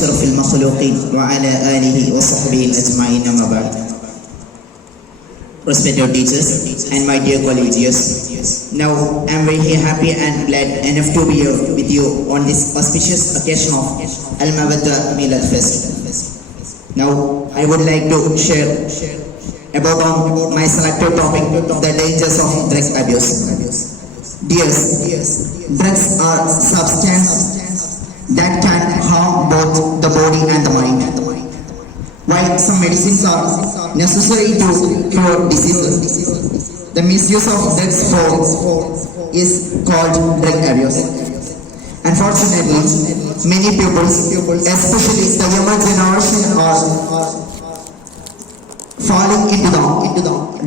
أشرف المخلوقين وعلى آله وصحبه أجمعين أما بعد. Respected teachers and my dear colleagues, now I am very happy and glad enough to be here with you on this auspicious occasion of Al-Mawaddah Milad Fest. Now I would like to share about my selected topic, the dangers of drug abuse. Dears, drugs are substances that can harm both the body and the mind. While some medicines are necessary to cure diseases, the misuse of drugs is called drug abuse. Unfortunately, many people, especially the younger generation, are falling into the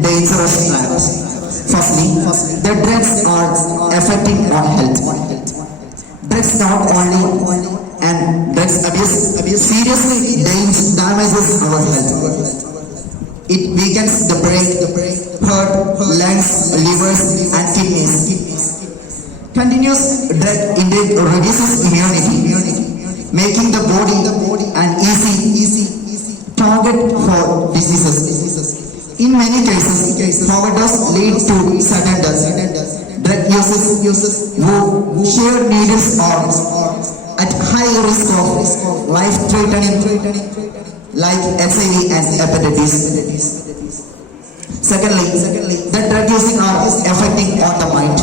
dangerous traps. Firstly, the drugs are affecting our health. Drugs not only and drugs abuse seriously damages our health. It weakens the brain, heart, lungs, livers and kidneys. Continuous drug intake reduces immunity, making the body an easy target for diseases. In many cases, overdose leads to sudden death. Drug users who share needles are at high risk of life-threatening like HIV and hepatitis. Secondly, the drug using are affecting on the mind.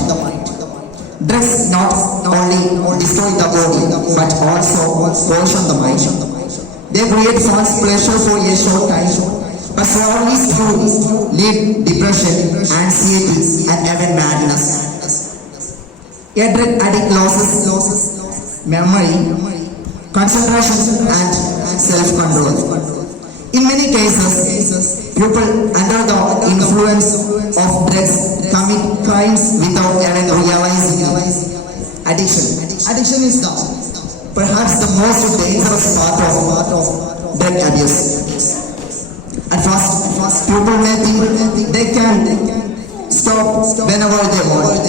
Drugs not only destroy the body but also poison the mind. They create false pleasure for a short time, but slowly lead depression, anxiety, and even madness. A drug addict loses memory, concentration, and self-control. In many cases, people under the influence of drugs commit crimes without even realizing Addiction is perhaps the most dangerous part of drug abuse. At first, people may think they can stop whenever they want,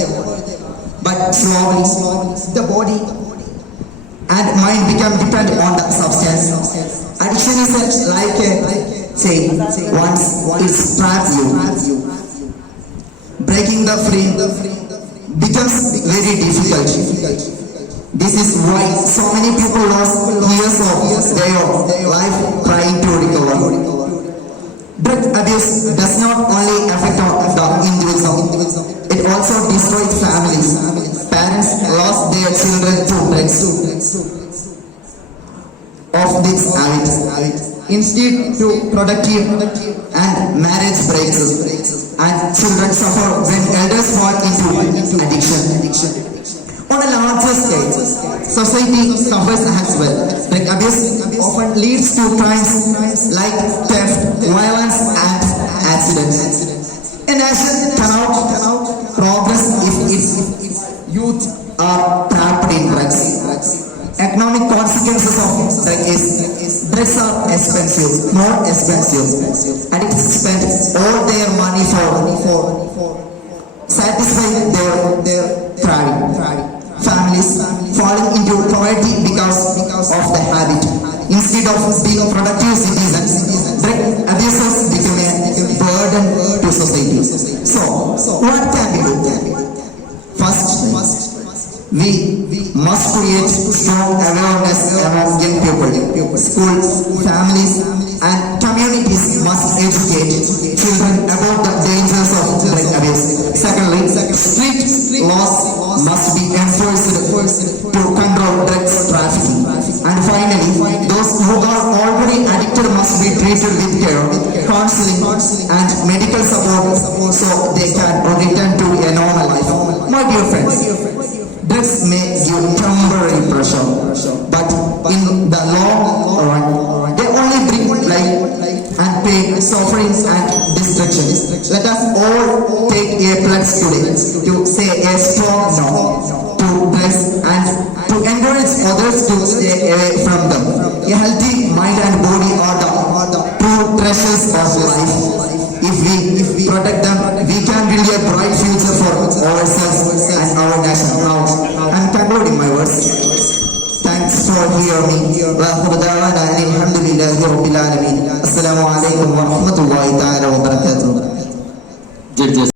but slowly the body and mind become dependent on the substance. Addiction is like a chain. Once it traps you, breaking the free becomes very difficult. This is why so many people lost years of their life trying to recover. Drug abuse does not only affect the individual, it also destroys families. Parents lost their children to drugs of this habit. Instead, to productive and marriage breaks, and children suffer when elders fall into addiction. On a larger scale, society suffers as well. Drug abuse often leads to crimes like theft, violence, and accidents. A nation cannot progress if its youth are trapped in drugs. Economic consequences of drugs are more expensive. Addicts spend all their money for satisfying their craving. Families falling into poverty because of the habit. Instead of being productive citizens, drug abusers become a burden to society. So, what can we do? First, we must create strong awareness among young people. Schools, families, and communities must educate children about the dangers of drug abuse. Secondly, strict laws must be enforced to control drugs trafficking. And finally, those who are already addicted must be treated with care, counseling, and medical support so they can return to a normal life. My dear friends, drugs may give temporary pressure, but in the long run, they only bring life and pain, suffering, and destruction. Let us all take a pledge today to say a strong no to drugs and to encourage others to stay away from them. A healthy mind and body are the true treasures of life. If we protect them, we can build a bright future for ourselves and our nation. Now, I'm concluding my words. Thanks for hearing me. وآخر دعوانا أن